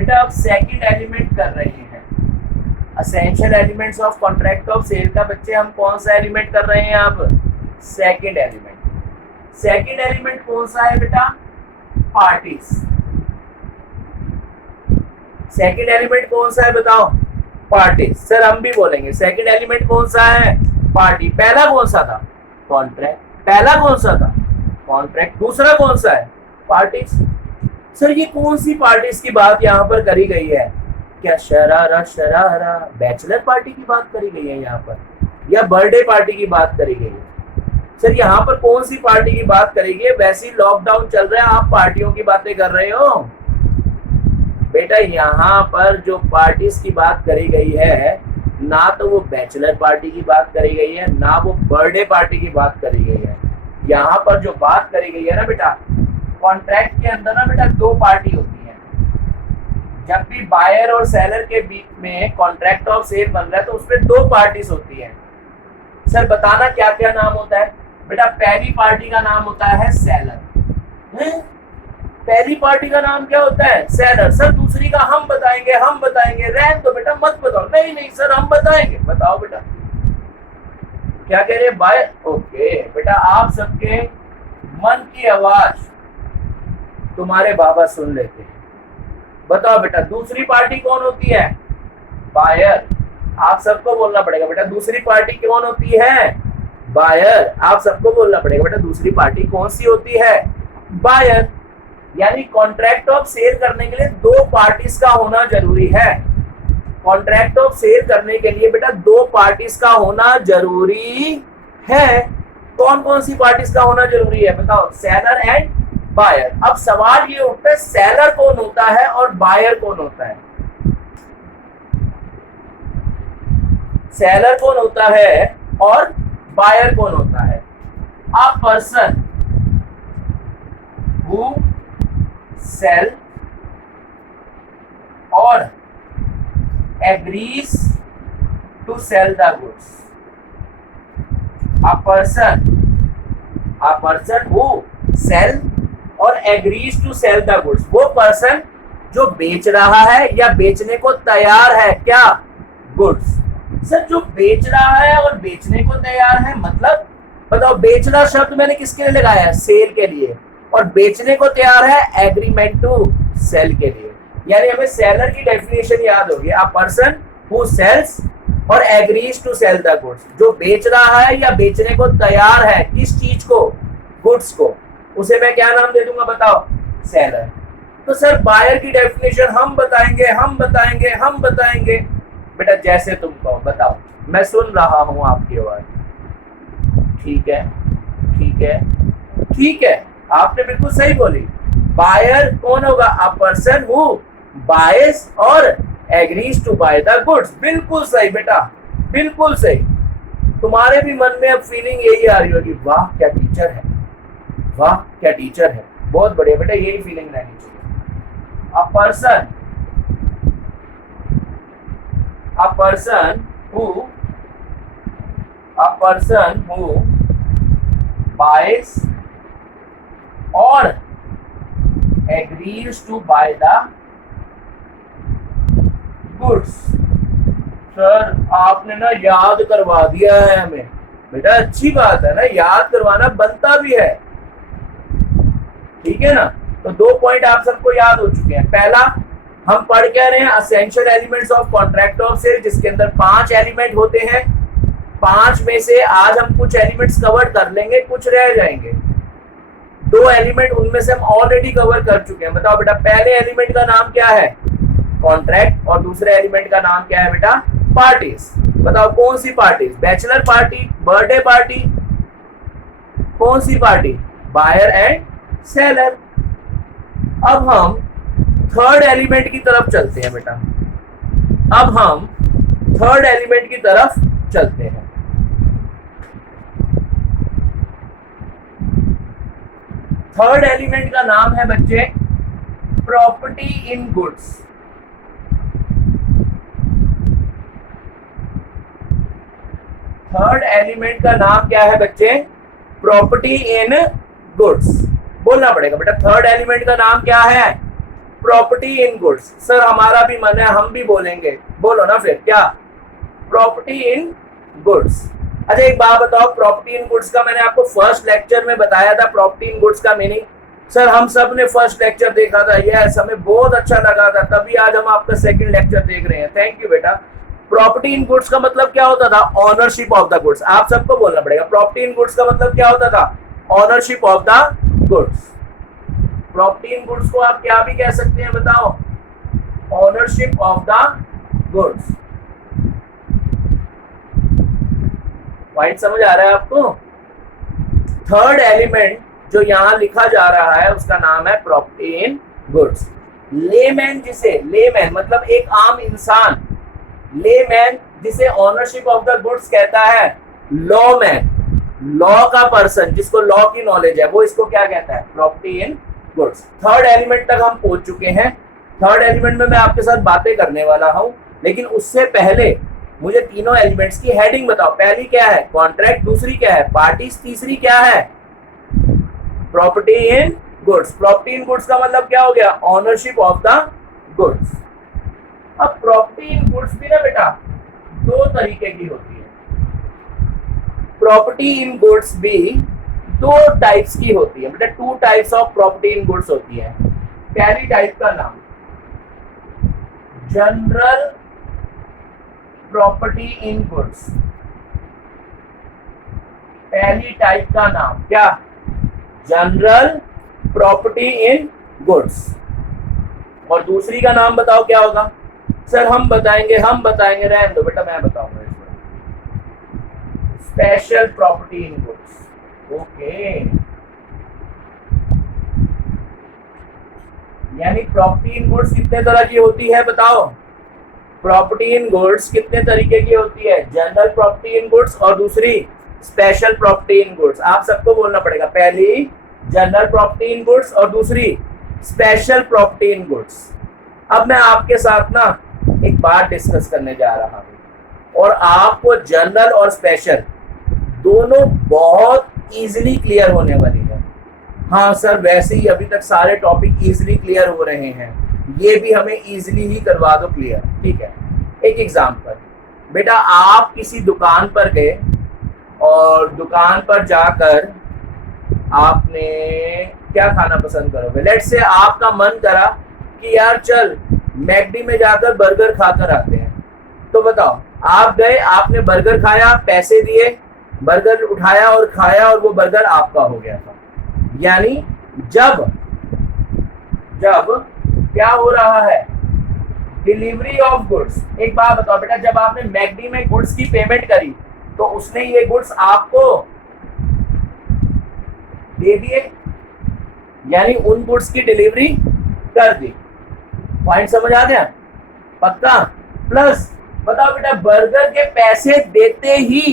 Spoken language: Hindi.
बेटा अब सेकंड एलिमेंट कर रहे हैं, essential elements of contract of sale का बच्चे हम कौन सा एलिमेंट कर रहे हैं अब, सेकंड एलिमेंट। सेकंड एलिमेंट कौन सा है बेटा, पार्टीज। सेकंड एलिमेंट कौन सा है बताओ, पार्टीज। सर हम भी बोलेंगे सेकंड एलिमेंट कौन सा है, पार्टी। पहला कौन सा था, कॉन्ट्रैक्ट। पहला कौन सा था, कॉन्ट्रैक्ट। दूसरा कौन सा है, पार्टीज। सर ये कौन सी पार्टीज की बात यहाँ पर करी गई है, क्या शरारा शरारा बैचलर पार्टी की बात करी गई है यहाँ पर, या बर्थडे पार्टी की बात करी गई है। सर यहाँ पर कौन सी पार्टी की बात करी गई है, वैसे ही लॉकडाउन चल रहा है आप पार्टियों की बातें कर रहे हो। बेटा यहाँ पर जो पार्टीज की बात करी गई है, ना तो वो बैचलर पार्टी की बात करी गई है, ना वो बर्थडे पार्टी की बात करी गई है। यहाँ पर जो बात करी गई है ना बेटा, कॉन्ट्रैक्ट के अंदर ना बेटा दो पार्टी होती है। जब भी बायर और सेलर के बीच में कॉन्ट्रैक्ट ऑफ सेल बन रहा है तो उसमें दो पार्टीज होती है। सर बताना क्या क्या नाम होता है बेटा। पहली पार्टी का नाम होता है सेलर। पहली पार्टी का नाम क्या होता है, सेलर। सर दूसरी का हम बताएंगे, हम बताएंगे। रहन दो बेटा, मत बताओ। नहीं नहीं सर हम बताएंगे। बताओ बेटा क्या कह रहे हैं, बायर। ओके बेटा आप सबके मन की आवाज तुम्हारे बाबा सुन लेते हैं। बताओ बेटा दूसरी पार्टी कौन होती है, बायर। आप सबको बोलना पड़ेगा बेटा दूसरी पार्टी कौन होती है, बायर। आप सबको बोलना पड़ेगा बेटा दूसरी पार्टी कौन सी होती है, बायर। यानी कॉन्ट्रैक्ट ऑफ सेल करने के लिए दो पार्टीज का होना जरूरी है। कॉन्ट्रैक्ट ऑफ सेल करने के लिए बेटा दो पार्टीज का होना जरूरी है। कौन कौन सी पार्टीज का होना जरूरी है बताओ, सेलर एंड बायर। अब सवाल ये उठता है सेलर कौन होता है और बायर कौन होता है। सेलर कौन होता है और बायर कौन होता है। अ पर्सन हु सेल और agrees to sell the goods. A person who sell और agrees to sell the goods, वो पर्सन जो बेच रहा है या बेचने को तैयार है क्या, गुड्स। सर जो बेच रहा है और बेचने को तैयार है मतलब बताओ, बेचना शब्द मैंने किसके लिए लगाया है, सेल के लिए, और बेचने को तैयार है एग्रीमेंट टू सेल के लिए। यानी हमें सेलर की डेफिनेशन याद होगी, अ पर्सन हु सेल्स और agrees to sell the goods. जो बेच रहा है या बेचने को तैयार है किस चीज को, गुड्स को, उसे मैं क्या नाम दे दूंगा बताओ, सेलर। तो सर बायर की डेफिनेशन हम बताएंगे, हम बताएंगे, हम बताएंगे। बेटा जैसे तुम कहो बताओ, मैं सुन रहा हूं आपकी आवाज। ठीक है ठीक है ठीक है, आपने बिल्कुल सही बोली। बायर कौन होगा, अ पर्सन हु बायस और agrees to buy the goods. बिल्कुल सही बेटा, बिल्कुल सही। तुम्हारे भी मन में अब फीलिंग यही आ रही होगी, वाह क्या टीचर है, वाह क्या टीचर है। बहुत बढ़िया बेटा, यही फीलिंग रहनी चाहिए। अ पर्सन हु बायस और agrees to buy the goods। Sir आपने ना याद करवा दिया है हमें। बेटा अच्छी बात है ना, याद करवाना बनता भी है, ठीक है ना। तो दो पॉइंट आप सबको याद हो चुके हैं। पहला हम पढ़ क्या रहे हैं, essential elements of contract of sale, जिसके अंदर 5 एलिमेंट होते हैं। 5 में से आज हम कुछ एलिमेंट्स कवर कर लेंगे, कुछ रह जाएंगे। 2 एलिमेंट उनमें से हम ऑलरेडी कवर कर चुके हैं। बताओ बेटा पहले एलिमेंट का नाम क्या है, कॉन्ट्रैक्ट, और दूसरे एलिमेंट का नाम क्या है बेटा, पार्टीज। बताओ कौन सी parties, bachelor party, birthday party, कौन सी पार्टी, बायर एंड सेलर। अब हम थर्ड एलिमेंट की तरफ चलते हैं बेटा। अब हम थर्ड एलिमेंट की तरफ चलते हैं। थर्ड एलिमेंट का नाम है बच्चे property in goods. Third element का नाम क्या है बच्चे, प्रॉपर्टी इन गुड्स। बोलना पड़ेगा बेटा, थर्ड एलिमेंट का नाम क्या है, प्रॉपर्टी इन गुड्स। सर हमारा भी मन है, हम भी बोलेंगे, बोलो ना फिर क्या, प्रॉपर्टी इन गुड्स। अच्छा एक बात बताओ, प्रॉपर्टी इन गुड्स का मैंने आपको फर्स्ट लेक्चर में बताया था प्रॉपर्टी इन गुड्स का मीनिंग। सर हम सब ने फर्स्ट लेक्चर देखा था, यस हमें बहुत अच्छा लगा था, तभी आज हम आपका सेकंड लेक्चर देख रहे हैं। थैंक यू बेटा। प्रॉपर्टी इन गुड्स का मतलब क्या होता था, ऑनरशिप ऑफ द गुड्स। आप सबको बोलना पड़ेगा, प्रॉपर्टी इन गुड्स का मतलब क्या होता था, ownership of the goods. Property in goods को आप क्या भी कह सकते हैं बताओ, ownership of the goods. Point समझ आ रहा है आपको। थर्ड एलिमेंट जो यहां लिखा जा रहा है उसका नाम है प्रॉपर्टी इन गुड्स। लेमैन, जिसे लेमैन मतलब एक आम इंसान, लेमैन जिसे ऑनरशिप ऑफ द गुड्स कहता है, लॉमैन लॉ का पर्सन जिसको लॉ की नॉलेज है, वो इसको क्या कहता है, property in goods. Third element तक हम पहुंच चुके हैं। थर्ड एलिमेंट में मैं आपके साथ बातें करने वाला हूं, लेकिन उससे पहले मुझे तीनों एलिमेंट्स की हेडिंग बताओ। पहली क्या है, कॉन्ट्रैक्ट, दूसरी क्या है, पार्टीज, तीसरी क्या है, property in goods. Property in goods का मतलब क्या हो गया, ऑनरशिप ऑफ द गुड्स। अब प्रॉपर्टी इन गुड्स भी ना बेटा दो तरीके की होती है। प्रॉपर्टी इन गुड्स भी दो टाइप्स की होती है बेटा, two types of property in goods होती है। पहली टाइप का नाम जनरल प्रॉपर्टी इन गुड्स। पहली टाइप का नाम क्या, जनरल प्रॉपर्टी इन गुड्स। और दूसरी का नाम बताओ क्या होगा। सर हम बताएंगे, रहने दो बेटा, मैं बताऊंगा इस बार, special property in goods. Okay, यानी प्रॉपर्टी इन गुड्स कितने तरह की होती है बताओ। प्रॉपर्टी इन गुड्स कितने तरीके की होती है, जनरल प्रॉपर्टी इन गुड्स और दूसरी स्पेशल प्रॉपर्टी इन गुड्स। आप सबको बोलना पड़ेगा, पहली जनरल प्रॉपर्टी इन गुड्स और दूसरी स्पेशल प्रॉपर्टी इन गुड्स। अब मैं आपके साथ ना एक बात डिस्कस करने जा रहा हूं और आपको जनरल और स्पेशल दोनों बहुत इजीली क्लियर होने वाली है। हाँ सर वैसे ही अभी तक सारे टॉपिक इजीली क्लियर हो रहे हैं, ये भी हमें इजीली ही करवा दो क्लियर, ठीक है। एक एग्जांपल बेटा, आप किसी दुकान पर गए और दुकान पर जाकर आपने क्या खाना पसंद करोगे। लेट्स से आपका मन करा कि यार चल मैकडी में जाकर बर्गर खाकर आते हैं, तो बताओ आप गए, आपने बर्गर खाया, पैसे दिए, बर्गर उठाया और खाया और वो बर्गर आपका हो गया था। यानी जब क्या हो रहा है, डिलीवरी ऑफ गुड्स। एक बात बताओ बेटा, जब आपने मैकडी में गुड्स की पेमेंट करी तो उसने ये गुड्स आपको दे दिए, यानी उन गुड्स की डिलीवरी कर दी। पॉइंट समझ आ गया, पक्का। प्लस बताओ बेटा, बर्गर के पैसे देते ही